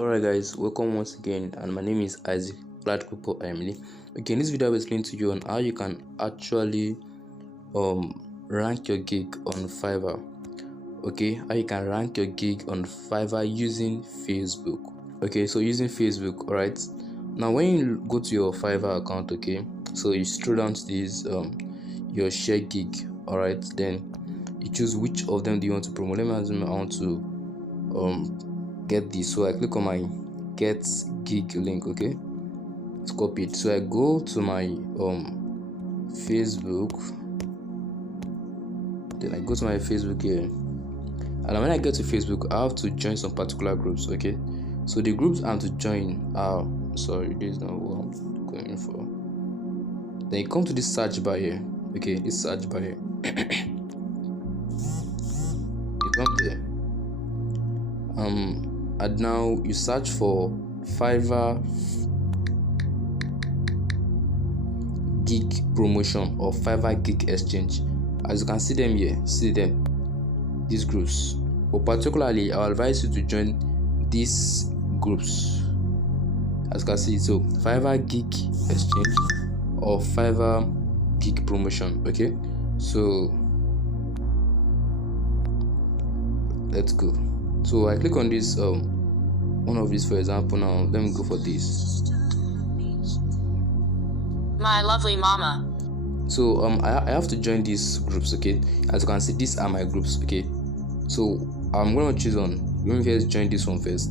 Alright guys, welcome once again, and my name is Oladipupo Ayomide. Okay, in this video I will explain to you on how you can actually rank your gig on Fiverr. Okay, how you can rank your gig on Fiverr using Facebook. Okay, so using Facebook, alright. Now when you go to your Fiverr account, okay, so you scroll down to this your share gig, alright, then you choose which of them do you want to promote. Let me assume I want to get this, so I click on my get gig link. Okay, it's copied, so I go to my Facebook, then I go to my Facebook here, and when I get to Facebook I have to join some particular groups. Okay, so the groups I'm to join are, sorry, this is not what I'm going for. Then you come to this search bar here. Okay, this search bar here. You come there, and now you search for Fiverr gig promotion or Fiverr gig exchange. As you can see them here, see them, these groups, but particularly I'll advise you to join these groups. As you can see, so Fiverr gig exchange or Fiverr gig promotion. Okay, so let's go. So I click on this one of these, for example. Now let me go for this, my lovely mama. So I have to join these groups. Okay, as you can see, these are my groups. Okay, so I'm gonna choose on, let me first join this one first,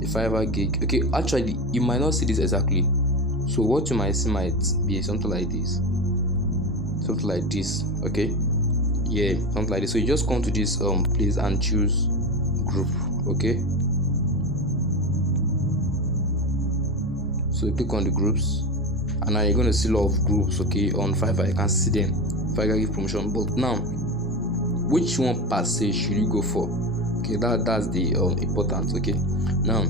the Fiverr gig. Okay, actually you might not see this exactly, so what you might see might be something like this, something like this. Okay, yeah, something like this. So you just come to this place and choose group. Okay, so you click on the groups, and now you're going to see a lot of groups. Okay, on Fiverr you can see them, Fiverr give promotion. But now, which one per se should you go for? Okay, that's the important. Okay, now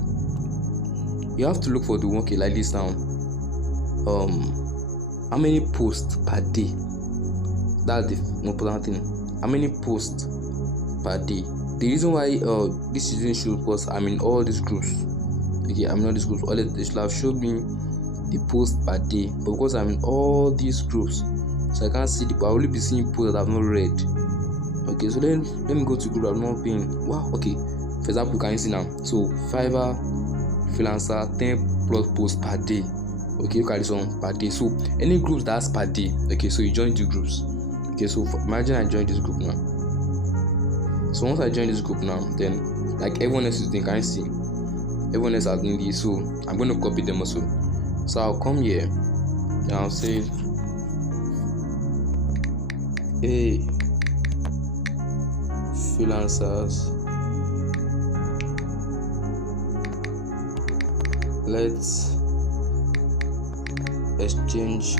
you have to look for the one. Okay, like this now, how many posts per day? That's the important thing. How many posts per day? The reason why this isn't show, because I'm in all these groups. Okay, I'm in all these groups. All they should have showed me the post per day, but because I'm in all these groups, so I can't see the, I will only be seeing posts that I've not read. Okay, so then let me go to group I've not been. Wow. Okay, for example, can you see now? So Fiverr freelancer 10 plus posts per day. Okay, look at this one, per day. So any groups that's per day. Okay, so you join the groups. Okay, so imagine I join this group now. So once I join this group now, then like everyone else is doing, can you see? Everyone else is doing this, so I'm going to copy them also. So I'll come here and I'll say, hey freelancers, let's exchange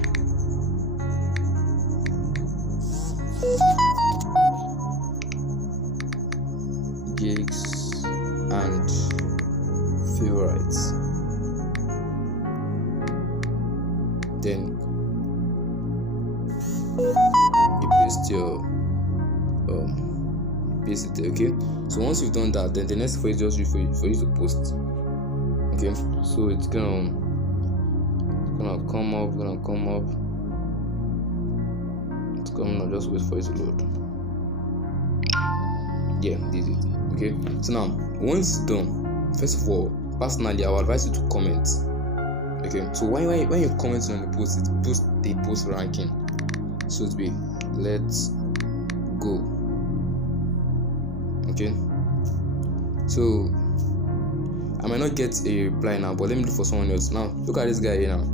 gigs and favorites. Then you paste your paste it. Okay, so once you've done that, then the next phase is just for you to post. Okay, so it's gonna come up, it's coming up. Just wait for it to load. Yeah, this is it. Okay, so now once it's done, first of all, personally I will advise you to comment. Okay, so when you comment on the post, it boosts the post ranking. So to be, let's go. Okay, so I might not get a reply now, but let me look for someone else. Now look at this guy here now.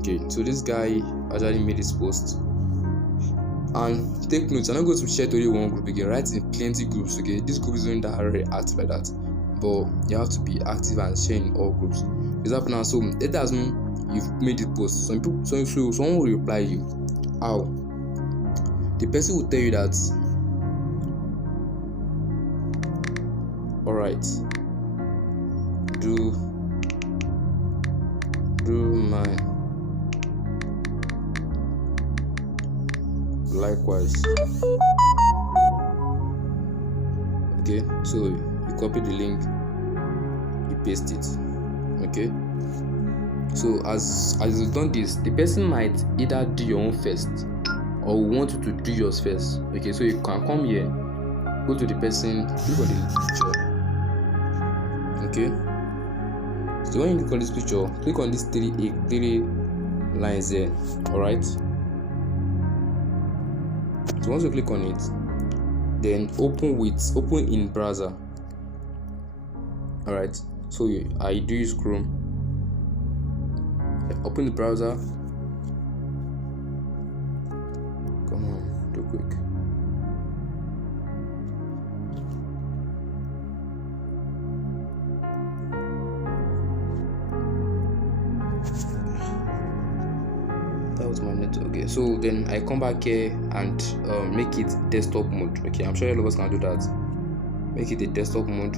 Okay, so this guy actually made this post, and take notes, I'm not going to share to only one group again, right? In plenty groups. Okay, this group is only that very active like that, but you have to be active and share in all groups. For example now, so it doesn't, you've made the post, some people, so someone will reply you. How? The person will tell you that, all right, do mine likewise. Okay, so you copy the link, you paste it. Okay, so as you've done this, the person might either do your own first or want you to do yours first. Okay, so you can come here, go to the person, click on the picture. Okay, so when you click on this picture, click on these three lines there. All right, so once you click on it, then open in browser. All right, so I do use Chrome. Open the browser. Come on, do quick. That was my net. Okay, so then I come back here and make it desktop mode. Okay, I'm sure all of us can do that. Make it a desktop mode.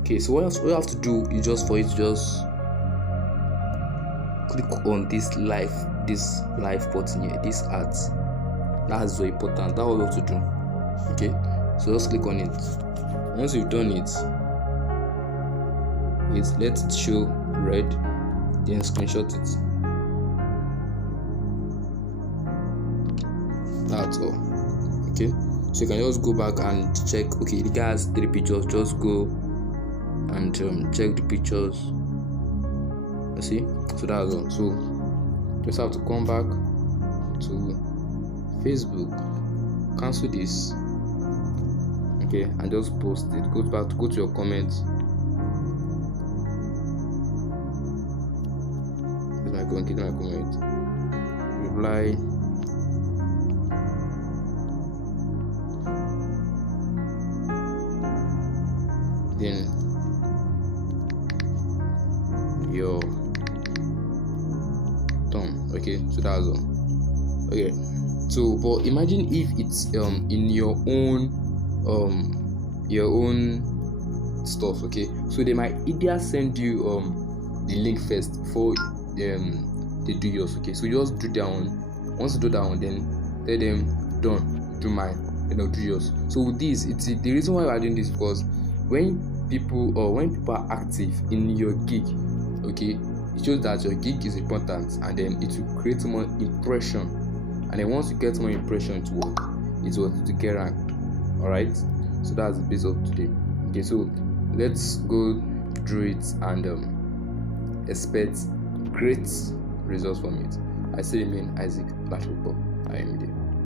Okay, so what you have to do is just for it to just click on this live button here, this art. That's very important. That's all you have to do. Okay, so just click on it. Once you've done it, let it show red, then screenshot it. That's all. Okay, so you can just go back and check. Okay, the guy has 3 pictures. Just go and check the pictures. You see, so that's all. So just have to come back to Facebook, cancel this, okay, and just post it. Go to your comments. Get my comment, reply. Then your thumb. Okay, so that's all. Okay, so but imagine if it's in your own stuff. Okay, so they might either send you the link first before they do yours. Okay, so you just do that one. Once you do that one, then tell them done, do mine, then they'll do yours. So with this, it's the reason why we're doing this, because when people are active in your gig, okay, it shows that your gig is important, and then it will create more impression, and then once you get more impression, it will get ranked. All right, so that's the base of today. Okay, so let's go through it and expect great results from it. I say, Isaac Oladipupo, Ayomide.